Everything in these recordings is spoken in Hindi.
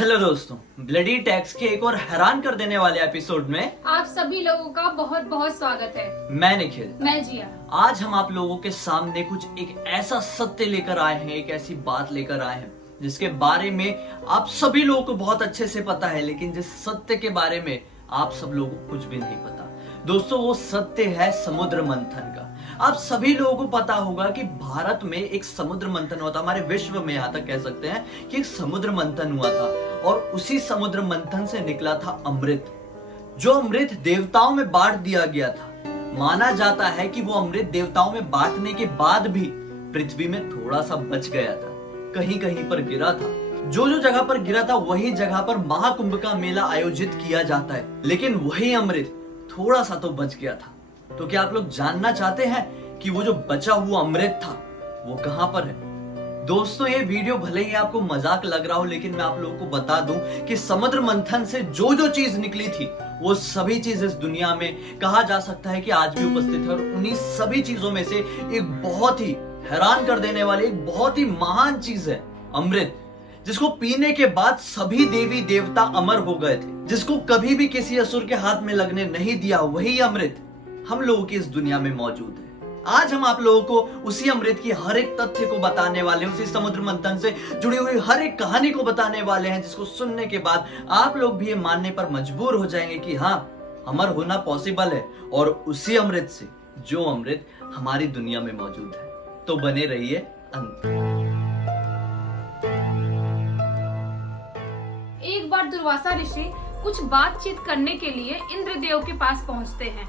हेलो दोस्तों, ब्लडी टैक्स के एक और हैरान कर देने वाले एपिसोड में आप सभी लोगों का बहुत बहुत स्वागत है। मैं निखिल। मैं जिया। आज हम आप लोगों के सामने कुछ एक ऐसा सत्य लेकर आए हैं, एक ऐसी बात लेकर आए हैं जिसके बारे में आप सभी लोगों को बहुत अच्छे से पता है, लेकिन जिस सत्य के बारे में आप सब लोगों को कुछ भी नहीं पता। दोस्तों, वो सत्य है समुद्र मंथन का। आप सभी लोगों को पता होगा कि भारत में एक समुद्र मंथन हुआ था, हमारे विश्व में यहाँ तक कह सकते हैं कि एक समुद्र मंथन हुआ था, और उसी समुद्र मंथन से निकला था अमृत। जो अमृत देवताओं में बांट दिया गया था। माना जाता है कि वो अमृत देवताओं में बांटने के बाद भी पृथ्वी में थोड़ा सा बच गया था, कहीं कहीं पर गिरा था। जो जगह पर गिरा था वही जगह पर महाकुंभ का मेला आयोजित किया जाता है, लेकिन वही अमृत थोड़ा सा तो बच गया था। तो क्या आप लोग जानना चाहते हैं कि वो जो बचा हुआ अमृत था वो कहां पर है? दोस्तों, ये वीडियो भले ही आपको मजाक लग रहा हो, लेकिन मैं आप लोगों को बता दूं कि समुद्र मंथन से जो चीज निकली थी वो सभी चीज इस दुनिया में कहा जा सकता है कि आज भी उपस्थित है। और उन्हीं सभी चीजों में से एक बहुत ही हैरान कर देने वाली, एक बहुत ही महान चीज है अमृत, जिसको पीने के बाद सभी देवी देवता अमर हो गए थे, जिसको कभी भी किसी असुर के हाथ में लगने नहीं दिया। वही अमृत हम लोगों की इस दुनिया में मौजूद है। आज हम आप लोगों को उसी अमृत की हर एक तथ्य को बताने वाले हैं, उसी समुद्र मंथन से जुड़ी हुई हर एक कहानी को बताने वाले हैं, जिसको सुनने के बाद आप लोग भी ये मानने पर मजबूर हो जाएंगे कि हाँ, अमर होना पॉसिबल है, और उसी अमृत से जो अमृत हमारी दुनिया में मौजूद है। तो बने रहिए अंत। एक बार दुर्वासा ऋषि कुछ बातचीत करने के लिए इंद्रदेव के पास पहुंचते हैं,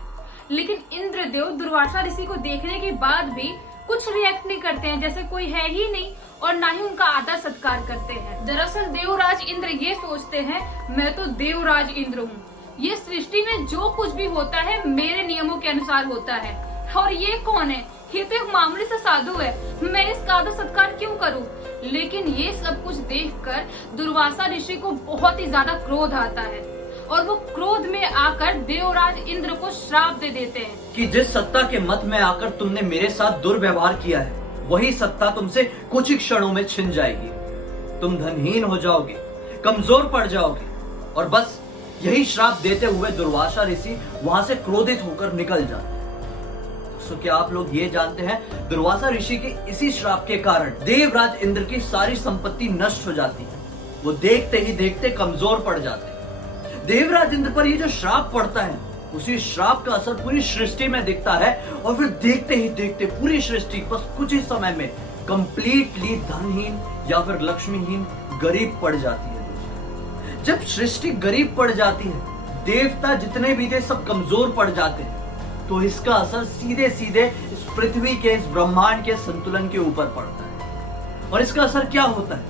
लेकिन इंद्रदेव दुर्वासा ऋषि को देखने के बाद भी कुछ रिएक्ट नहीं करते हैं, जैसे कोई है ही नहीं, और ना ही उनका आदर सत्कार करते हैं। दरअसल देवराज इंद्र ये सोचते हैं, मैं तो देवराज इंद्र हूँ, ये सृष्टि में जो कुछ भी होता है मेरे नियमों के अनुसार होता है, और ये कौन है? ये तो एक मामूली सा साधु है, मैं इसका आदर सत्कार क्यों करूं? लेकिन ये सब कुछ देखकर दुर्वासा ऋषि को बहुत ही ज्यादा क्रोध आता है, और वो क्रोध में आकर देवराज इंद्र को श्राप दे देते हैं कि जिस सत्ता के मत में आकर तुमने मेरे साथ दुर्व्यवहार किया है, वही सत्ता तुमसे कुछ ही क्षणों में छिन जाएगी। तुम धनहीन हो जाओगे, कमजोर पड़ जाओगे, और बस यही श्राप देते हुए दुर्वासा ऋषि वहां से क्रोधित होकर निकल जाते हैं। तो क्या आप लोग ये जानते हैं, दुर्वासा ऋषि के इसी श्राप के कारण देवराज इंद्र की सारी संपत्ति नष्ट हो जाती है। वो देखते ही देखते कमजोर पड़ जाते हैं। देवराज इंद्र पर ये जो श्राप पड़ता है, उसी श्राप का असर पूरी सृष्टि में दिखता है, और फिर देखते ही देखते पूरी सृष्टि बस कुछ ही समय में कंप्लीटली धनहीन या फिर लक्ष्मीहीन गरीब पड़ जाती है। जब सृष्टि गरीब पड़ जाती है, देवता जितने भी थे सब कमजोर पड़ जाते हैं, तो इसका असर सीधे सीधे इस पृथ्वी के, इस ब्रह्मांड के संतुलन के ऊपर पड़ता है। और इसका असर क्या होता है?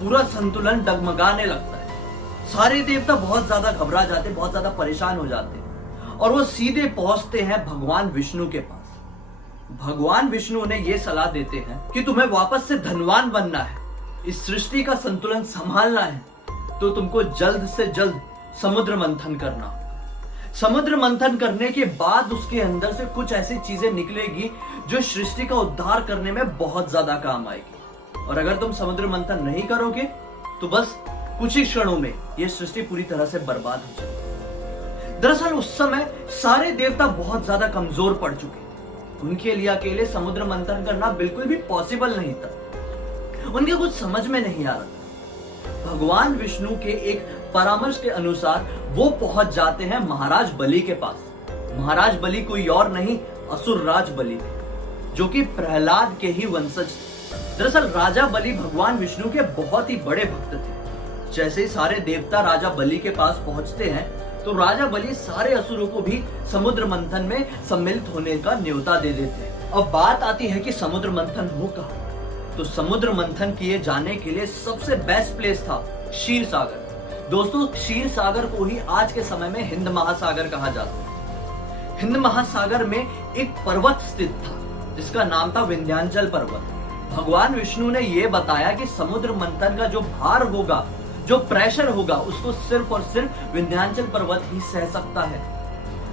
पूरा संतुलन डगमगाने लगता है। सारे देवता बहुत ज्यादा घबरा जाते, बहुत ज्यादा परेशान हो जाते हैं, और वो सीधे पहुंचते हैं भगवान विष्णु के पास। भगवान विष्णु ने ये सलाह देते हैं कि तुम्हें वापस से धनवान बनना है, इस सृष्टि का संतुलन संभालना है, तो तुमको जल्द से जल्द समुद्र मंथन करना होगा। समुद्र मंथन करने के बाद उसके अंदर से कुछ ऐसी चीजें निकलेगी जो सृष्टि का उद्धार करने में बहुत ज्यादा काम आएगी। और अगर तुम समुद्र मंथन नहीं करोगे तो बस कुछ ही क्षणों में यह सृष्टि पूरी तरह से बर्बाद हो जाएगी। दरअसल उस समय सारे देवता बहुत ज्यादा कमजोर पड़ चुके, उनके लिए अकेले समुद्र मंथन करना बिल्कुल भी पॉसिबल नहीं था। उनके कुछ समझ में नहीं आ रहा था। भगवान विष्णु के एक परामर्श के अनुसार वो पहुंच जाते हैं महाराज बलि के पास। महाराज बलि कोई और नहीं, असुर राज बलि थे, जो कि प्रहलाद के ही वंशज थे। दरअसल राजा बलि भगवान विष्णु के बहुत ही बड़े भक्त थे। जैसे ही सारे देवता राजा बलि के पास पहुंचते हैं, तो राजा बलि सारे असुरों को भी समुद्र मंथन में सम्मिलित होने का न्योता दे देते हैं। अब बात आती है कि समुद्र मंथन हो कहां? तो समुद्र मंथन किए जाने के लिए सबसे बेस्ट प्लेस था क्षीर सागर। दोस्तों, क्षीर सागर को ही आज के समय में हिंद महासागर कहा जाता है। हिंद महासागर में एक पर्वत स्थित था जिसका नाम था विंध्याचल पर्वत। भगवान विष्णु ने यह बताया कि समुद्र मंथन का जो भार होगा, जो प्रेशर होगा, उसको सिर्फ और सिर्फ विंध्याचल पर्वत ही सह सकता है।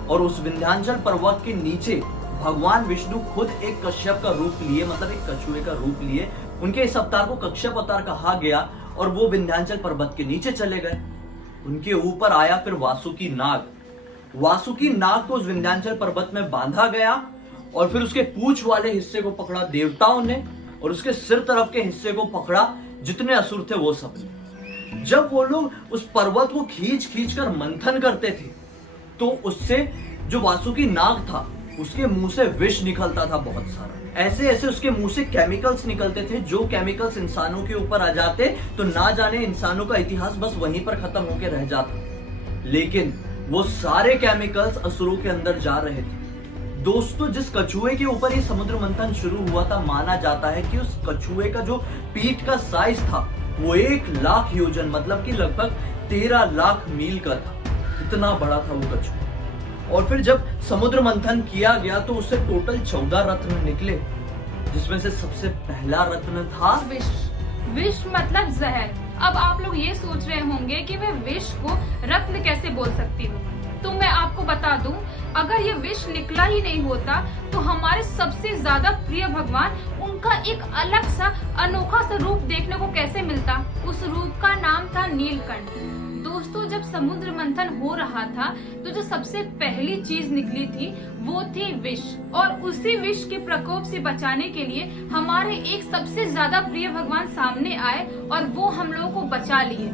और उस विंध्याचल पर्वत के नीचे भगवान विष्णु खुद एक कश्यप का रूप लिए, मतलब एक कछुए का रूप लिए, उनके इस अवतार को कश्यप अवतार कहा गया, और वो विंध्याचल पर्वत के नीचे चले गए। उनके ऊपर आया फिर वासुकी नाग। वासुकी नाग को उस विंध्याचल पर्वत में बांधा गया और फिर उसके पूंछ वाले हिस्से को पकड़ा देवताओं ने और उसके सिर तरफ के हिस्से को पकड़ा जितने असुर थे वो सब ने। जब वो लोग उस पर्वत को खींच खींच कर मंथन करते थे तो उससे जो वासुकी नाग था उसके मुंह से विष निकलता था बहुत सारा। ऐसे ऐसे उसके मुंह से केमिकल्स निकलते थे, जो केमिकल्स इंसानों के ऊपर आ जाते तो ना जाने इंसानों का इतिहास बस वहीं पर खत्म होकर रह जाता। लेकिन वो सारे केमिकल्स असुरों के अंदर जा रहे थे। दोस्तों, जिस कछुए के ऊपर ये समुद्र मंथन शुरू हुआ था, माना जाता है कि उस कछुए का जो पीठ का साइज था वो 1,00,000 योजन मतलब कि लगभग 13 लाख मील का था। इतना बड़ा था वो कछुआ। और फिर जब समुद्र मंथन किया गया तो उससे टोटल 14 रत्न निकले, जिसमें से सबसे पहला रत्न था विष। विष मतलब जहर। अब आप लोग ये सोच रहे होंगे कि मैं विष को रत्न कैसे बोल सकती हूँ, तो मैं आपको बता दूं, अगर ये विष निकला ही नहीं होता तो हमारे सबसे ज्यादा प्रिय भगवान उनका एक अलग सा अनोखा सा रूप देखने को कैसे मिलता। उस रूप का नाम था नीलकंठ। दोस्तों, जब समुद्र मंथन हो रहा था तो जो सबसे पहली चीज निकली थी वो थी विष, और उसी विष के प्रकोप से बचाने के लिए हमारे एक सबसे ज्यादा प्रिय भगवान सामने आए और वो हम लोगों को बचा लिए।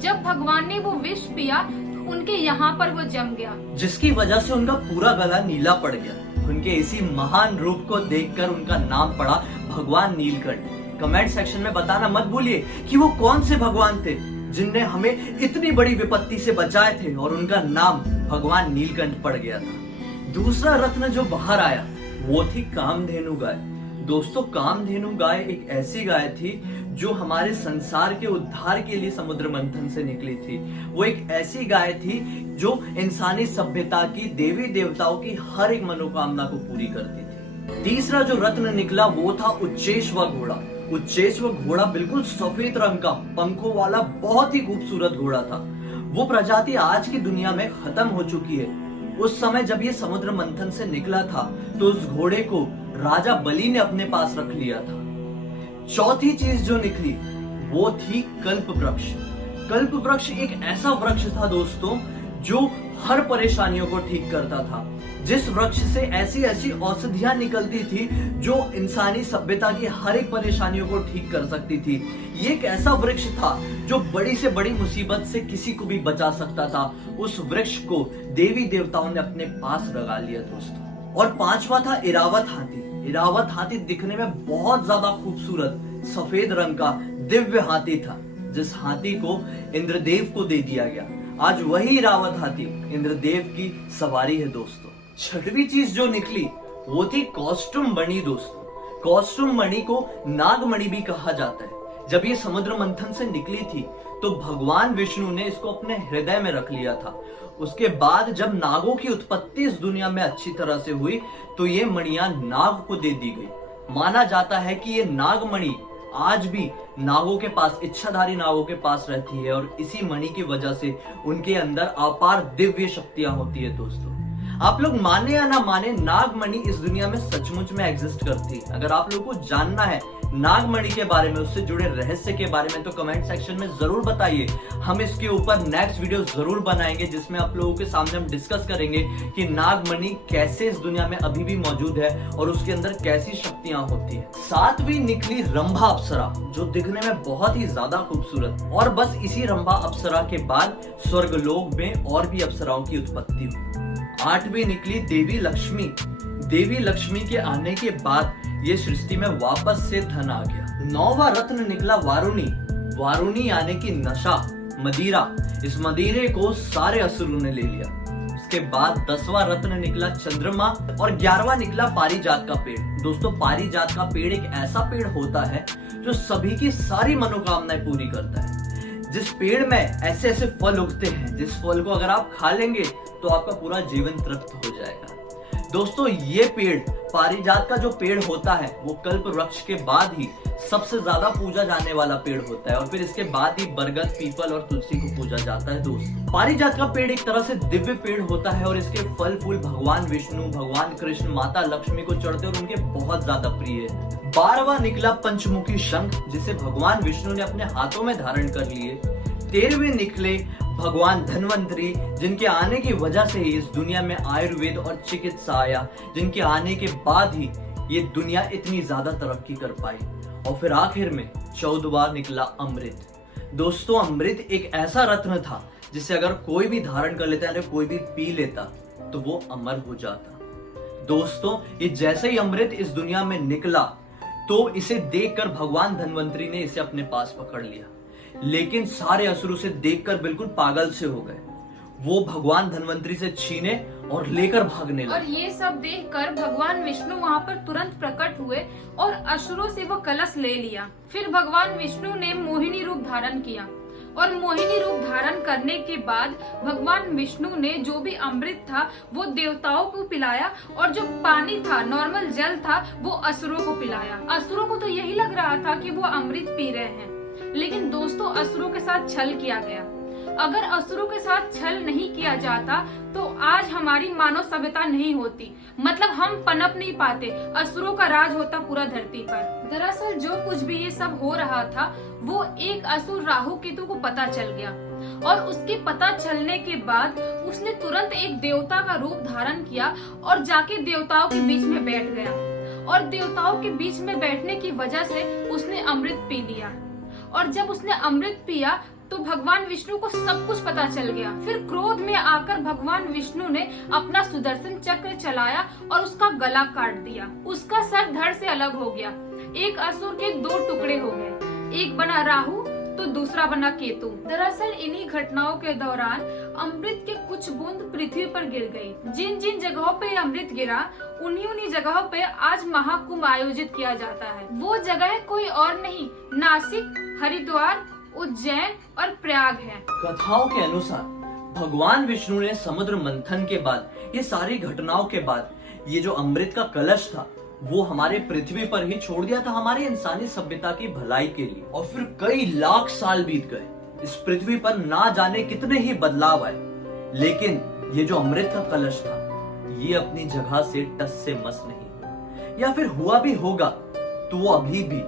जब भगवान ने वो विष पिया तो उनके यहाँ पर वो जम गया, जिसकी वजह से उनका पूरा गला नीला पड़ गया। उनके इसी महान रूप को देखकर उनका नाम पड़ा भगवान नीलकंठ। कमेंट सेक्शन में बताना मत भूलिए कि वो कौन से भगवान थे जिनने हमें इतनी बड़ी विपत्ति से बचाए थे और उनका नाम भगवान नीलकंठ पड़ गया था। दूसरा रत्न जो बाहर आया वो थी कामधेनु गाय। दोस्तों, कामधेनु गाय एक ऐसी गाय थी जो हमारे संसार के उद्धार के लिए समुद्र मंथन से निकली थी। वो एक ऐसी गाय थी जो इंसानी सभ्यता की, देवी देवताओं की हर एक मनोकामना को पूरी करती थी। तीसरा जो रत्न निकला वो था उच्चेश्वर घोड़ा। उच्चेश्वर घोड़ा बिल्कुल सफेद रंग का, पंखों वाला, बहुत ही खूबसूरत घोड़ा था। वो प्रजाति आज की दुनिया में खत्म हो चुकी है। उस समय जब ये समुद्र मंथन से निकला था तो उस घोड़े को राजा बलि ने अपने पास रख लिया था। चौथी चीज जो निकली वो थी कल्प वृक्ष। कल्प वृक्ष एक ऐसा वृक्ष था दोस्तों जो हर परेशानियों को ठीक करता था। जिस वृक्ष से ऐसी ऐसी औषधियां निकलती थी जो इंसानी सभ्यता की हर एक परेशानियों को ठीक कर सकती थी। ये एक ऐसा वृक्ष था जो बड़ी से बड़ी मुसीबत से किसी को भी बचा सकता था। उस वृक्ष को देवी देवताओं ने अपने पास लगा लिया दोस्तों। और पांचवा था इरावत हाथी। इरावत हाथी दिखने में बहुत ज्यादा खूबसूरत सफेद रंग का दिव्य हाथी था, जिस हाथी को इंद्रदेव को दे दिया गया। आज वही इरावत हाथी इंद्रदेव की सवारी है दोस्तों। छठवीं चीज जो निकली वो थी कॉस्ट्यूम मणि दोस्तों। कॉस्ट्यूम मणि को नागमणि भी कहा जाता है। जब ये समुद्र मंथन से निकली थी तो भगवान विष्णु ने इसको अपने हृदय में रख लिया था। उसके बाद जब नागों की उत्पत्ति इस दुनिया में अच्छी तरह से हुई तो ये मणियां नाग को दे दी गई। माना जाता है कि ये नागमणि आज भी नागों के पास, इच्छाधारी नागों के पास रहती है और इसी मणि की वजह से उनके अंदर अपार दिव्य शक्तियां होती है दोस्तों। आप लोग माने या ना माने, नागमणि इस दुनिया में सचमुच में एग्जिस्ट करती है। अगर आप लोगों को जानना है नागमणि के बारे में, उससे जुड़े रहस्य के बारे में, तो कमेंट सेक्शन में जरूर बताइए। हम इसके ऊपर नेक्स्ट वीडियो जरूर बनाएंगे जिसमें आप लोगों के सामने हम डिस्कस करेंगे कि नागमणि कैसे इस दुनिया में अभी भी मौजूद है और उसके अंदर कैसी शक्तियां होती है। सातवीं निकली रंभा अप्सरा, जो दिखने में बहुत ही ज्यादा खूबसूरत। और बस इसी रंभा अप्सरा के बाद स्वर्गलोक में और भी अप्सराओं की उत्पत्ति हुई। आठवीं निकली देवी लक्ष्मी। देवी लक्ष्मी के आने के बाद ये सृष्टि में वापस से धन आ गया। नौवां रत्न निकला वारुणी। वारुणी यानी कि नशा, मदिरा। इस मदिरे को सारे असुरों ने ले लिया। उसके बाद 10वां रत्न निकला चंद्रमा और 11वां निकला पारिजात का पेड़। दोस्तों, पारिजात का पेड़ एक ऐसा पेड़ होता है जो सभी की सारी मनोकामनाएं पूरी करता है। जिस पेड़ में ऐसे ऐसे फल उगते हैं जिस फल को अगर आप खा लेंगे तो आपका पूरा जीवन तृप्त हो जाएगा। दोस्तों, ये पेड़ पारिजात का जो पेड़ होता है वो कल्प वृक्ष के बाद ही सबसे ज्यादा पूजा जाने वाला पेड़ होता है और फिर इसके बाद ही बरगद, पीपल और तुलसी को पूजा जाता है। दोस्त, पारिजात का पेड़ एक तरह से दिव्य पेड़ होता है और इसके फल फूल भगवान विष्णु, भगवान कृष्ण, माता लक्ष्मी को चढ़ते और उनके बहुत ज्यादा प्रिय है। 12वां निकला पंचमुखी शंख, जिसे भगवान विष्णु ने अपने हाथों में धारण कर लिए। 13वें निकले भगवान धन्वंतरी, जिनके आने की वजह से ही इस दुनिया में आयुर्वेद और चिकित्सा आया, जिनके आने के बाद ही ये दुनिया इतनी ज्यादा तरक्की कर पाई। और फिर आखिर में 14वां निकला अमृत। दोस्तों, अमृत एक ऐसा रत्न था जिसे अगर कोई भी धारण कर लेता, कोई भी पी लेता तो वो अमर हो जाता। दोस्तों, ये जैसे ही अमृत इस दुनिया में निकला तो इसे देखकर भगवान धन्वंतरी ने इसे अपने पास पकड़ लिया, लेकिन सारे असुर उसे देखकर बिल्कुल पागल से हो गए। वो भगवान धन्वंतरी से छीने और लेकर भागने लगे। और ये सब देखकर भगवान विष्णु वहाँ पर तुरंत प्रकट हुए और असुरों से वो कलश ले लिया। फिर भगवान विष्णु ने मोहिनी रूप धारण किया और मोहिनी रूप धारण करने के बाद भगवान विष्णु ने जो भी अमृत था वो देवताओं को पिलाया और जो पानी था, नॉर्मल जल था, वो असुरों को पिलाया। असुरों को तो यही लग रहा था कि वो अमृत पी रहे हैं, लेकिन दोस्तों असुरों के साथ छल किया गया। अगर असुरों के साथ छल नहीं किया जाता तो आज हमारी मानव सभ्यता नहीं होती, मतलब हम पनप नहीं पाते, असुरों का राज होता पूरा धरती पर। दरअसल जो कुछ भी ये सब हो रहा था वो एक असुर राहु केतु को पता चल गया और उसके पता चलने के बाद उसने तुरंत एक देवता का रूप धारण किया और जाके देवताओं के बीच में बैठ गया और देवताओं के बीच में बैठने की वजह से उसने अमृत पी लिया। और जब उसने अमृत पिया तो भगवान विष्णु को सब कुछ पता चल गया। फिर क्रोध में आकर भगवान विष्णु ने अपना सुदर्शन चक्र चलाया और उसका गला काट दिया। उसका सर धड़ से अलग हो गया। एक असुर के 2 टुकड़े हो गए, एक बना राहु तो दूसरा बना केतु। दरअसल इन्हीं घटनाओं के दौरान अमृत के कुछ बूंद पृथ्वी पर गिर गई। जिन जिन जगहों पे अमृत गिरा उन्हीं जगहों पे आज महाकुंभ आयोजित किया जाता है। वो जगह कोई और नहीं, नासिक, हरिद्वार, उज्जैन और प्रयाग है। कथाओं के अनुसार भगवान विष्णु ने समुद्र मंथन के बाद, ये सारी घटनाओं के बाद, ये जो अमृत का कलश था वो हमारे पृथ्वी पर ही छोड़ दिया था हमारी इंसानी सभ्यता की भलाई के लिए। और फिर कई लाख साल बीत गए, इस पृथ्वी पर ना जाने कितने ही बदलाव आए, लेकिन ये जो अमृत का कलश था ये अपनी जगह से टस से मस नहीं हुआ, या फिर हुआ भी होगा तो वो अभी भी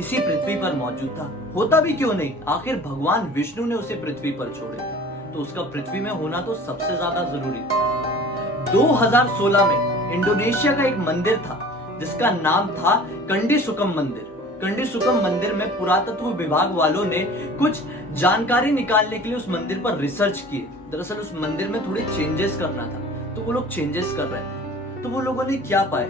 इसी पृथ्वी पर मौजूद था। होता भी क्यों नहीं, आखिर भगवान विष्णु ने उसे पृथ्वी पर छोड़े थे, तो उसका पृथ्वी में होना तो सबसे ज्यादा जरूरी था। 2016 में इंडोनेशिया का एक मंदिर था जिसका नाम था कंडी सुकम मंदिर। कंडी सुकम मंदिर में पुरातत्व विभाग वालों ने कुछ जानकारी निकालने के लिए उस मंदिर पर रिसर्च किए। दरअसल उस मंदिर में थोड़े चेंजेस करना था, तो वो लोग चेंजेस कर रहे थे। तो वो लोगों ने क्या पाया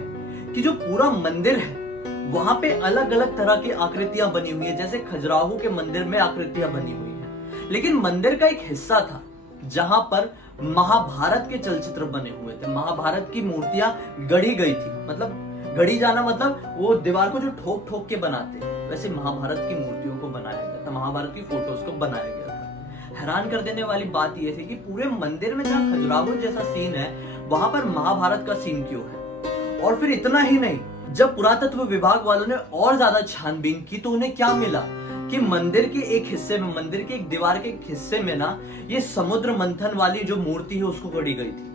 कि जो पूरा मंदिर है वहां पे अलग अलग तरह की आकृतियां बनी हुई है, जैसे खजुराहो के मंदिर में आकृतियां बनी हुई है, लेकिन मंदिर का एक हिस्सा था जहां पर महाभारत के चलचित्र बने हुए थे, महाभारत की मूर्तियां गढ़ी गई थी। मतलब गढ़ी जाना मतलब वो दीवार को जो ठोक ठोक के बनाते, वैसे महाभारत की मूर्तियों को बनाया गया था, महाभारत की फोटोज को बनाया गया था। हैरान कर देने वाली बात यह थी कि पूरे मंदिर में जहाँ खजुराहो जैसा सीन है वहां पर महाभारत का सीन क्यों है। और फिर इतना ही नहीं, जब पुरातत्व विभाग वालों ने और ज्यादा छानबीन की तो उन्हें क्या मिला कि मंदिर के एक हिस्से में, मंदिर के एक दीवार के एक हिस्से में ना ये समुद्र मंथन वाली जो मूर्ति है उसको गढ़ी गई थी।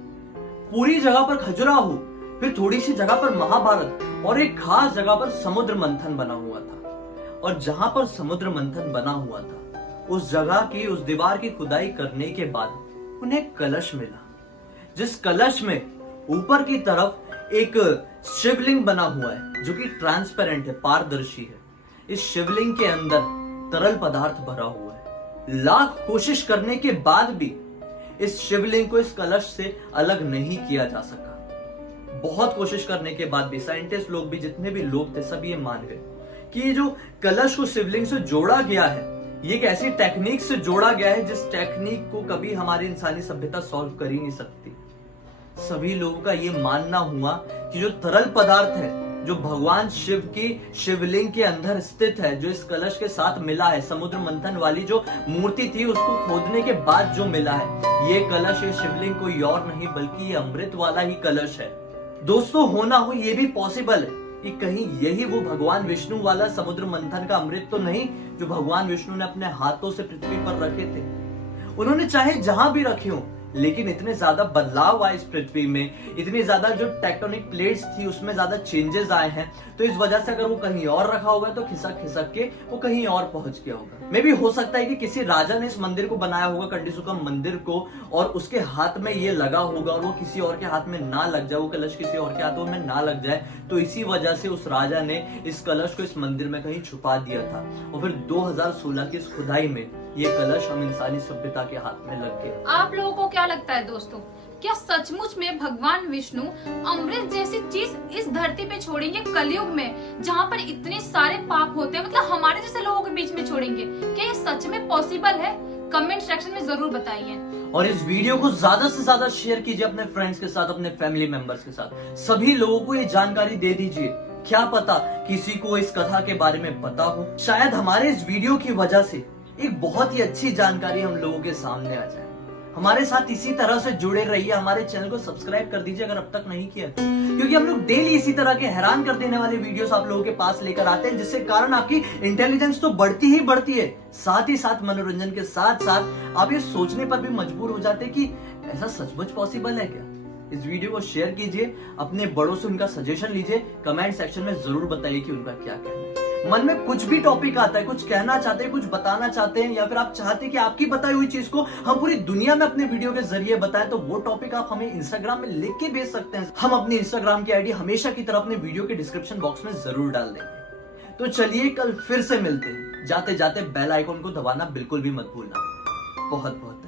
पूरी जगह पर खजुराहो, फिर थोड़ी सी जगह पर महाभारत और एक खास जगह पर समुद्र मंथन बना हुआ था। और जहां पर समुद्र मंथन बना हुआ था उस जगह की, उस दीवार की खुदाई करने के बाद उन्हें कलश मिला, जिस कलश में ऊपर की तरफ एक शिवलिंग बना हुआ है जो कि ट्रांसपेरेंट है, पारदर्शी है। इस शिवलिंग के अंदर तरल पदार्थ भरा हुआ है। लाख कोशिश करने के बाद भी इस शिवलिंग को इस कलश से अलग नहीं किया जा सका। बहुत कोशिश करने के बाद भी साइंटिस्ट लोग भी, जितने भी लोग थे, सब ये मान गए कि ये जो कलश को शिवलिंग से जोड़ा गया है ये एक ऐसी टेक्निक से जोड़ा गया है जिस टेक्निक को कभी हमारी इंसानी सभ्यता सॉल्व कर ही नहीं सकती। सभी लोगों का ये मानना हुआ कि जो तरल पदार्थ है जो भगवान शिव की शिवलिंग के अंदर स्थित है, जो इस कलश के साथ मिला है, समुद्र मंथन वाली जो मूर्ति थी उसको खोदने के बाद जो मिला है, ये कलश, ये शिवलिंग कोई और नहीं बल्कि ये अमृत वाला ही कलश है। दोस्तों, होना हो ये भी पॉसिबल है कि कहीं यही वो भगवान विष्णु वाला समुद्र मंथन का अमृत तो नहीं जो भगवान विष्णु ने अपने हाथों से पृथ्वी पर रखे थे। उन्होंने चाहे जहां भी रखे हो, लेकिन इतने ज्यादा बदलाव आए इस पृथ्वी में, इतनी ज्यादा जो टेक्टोनिक प्लेट्स थी उसमें ज्यादा चेंजेस आए हैं, तो इस वजह से अगर वो कहीं और रखा होगा तो खिसक खिसक के वो कहीं और पहुंच गया होगा। मे भी हो सकता है कि किसी राजा ने इस मंदिर को बनाया होगा, कंडीसुका मंदिर को, और उसके हाथ में ये लगा होगा और वो किसी और के हाथ में ना लग जाए, वो कलश किसी और के हाथों में ना लग जाए, तो इसी वजह से उस राजा ने इस कलश को इस मंदिर में कहीं छुपा दिया था। और फिर 2016 की इस खुदाई में ये कलश हम इंसानी सभ्यता के हाथ में लग गया। आप लोगों को क्या लगता है दोस्तों, क्या सचमुच में भगवान विष्णु अमृत जैसी चीज इस धरती पे छोड़ेंगे कलयुग में, जहाँ पर इतने सारे पाप होते हैं, मतलब हमारे जैसे लोगों के बीच में छोड़ेंगे? क्या ये सच में पॉसिबल है? कमेंट सेक्शन में जरूर बताइए। और इस वीडियो को ज्यादा से ज्यादा शेयर कीजिए अपने फ्रेंड्स के साथ, अपने फैमिली मेंबर्स के साथ। सभी लोगों को ये जानकारी दे दीजिए। क्या पता किसी को इस कथा के बारे में पता हो, शायद हमारे इस वीडियो की वजह से एक बहुत ही अच्छी जानकारी हम लोगों के सामने आ जाए। हमारे साथ इसी तरह से जुड़े रहिए, हमारे चैनल को सब्सक्राइब कर दीजिए अगर अब तक नहीं किया, क्योंकि हम लोग डेली इसी तरह के हैरान कर देने वाले वीडियोस आप लोगों के पास लेकर आते हैं, जिससे कारण आपकी इंटेलिजेंस तो बढ़ती ही बढ़ती है, साथ ही साथ मनोरंजन के साथ साथ आप ये सोचने पर भी मजबूर हो जाते हैं कि ऐसा सचमुच पॉसिबल है क्या। इस वीडियो को शेयर कीजिए, अपने बड़ों से उनका सजेशन लीजिए, कमेंट सेक्शन में जरूर बताइए कि उनका क्या कहना है। मन में कुछ भी टॉपिक आता है, कुछ कहना चाहते हैं, कुछ बताना चाहते हैं, या फिर आप चाहते हैं कि आपकी बताई हुई चीज को हम पूरी दुनिया में अपने वीडियो के जरिए बताएं, तो वो टॉपिक आप हमें इंस्टाग्राम में लिख के भेज सकते हैं। हम अपनी इंस्टाग्राम की आईडी हमेशा की तरह अपने वीडियो के डिस्क्रिप्शन बॉक्स में जरूर डाल देंगे। तो चलिए कल फिर से मिलते हैं। जाते जाते बेल आइकॉन को दबाना बिल्कुल भी मत भूलना। बहुत बहुत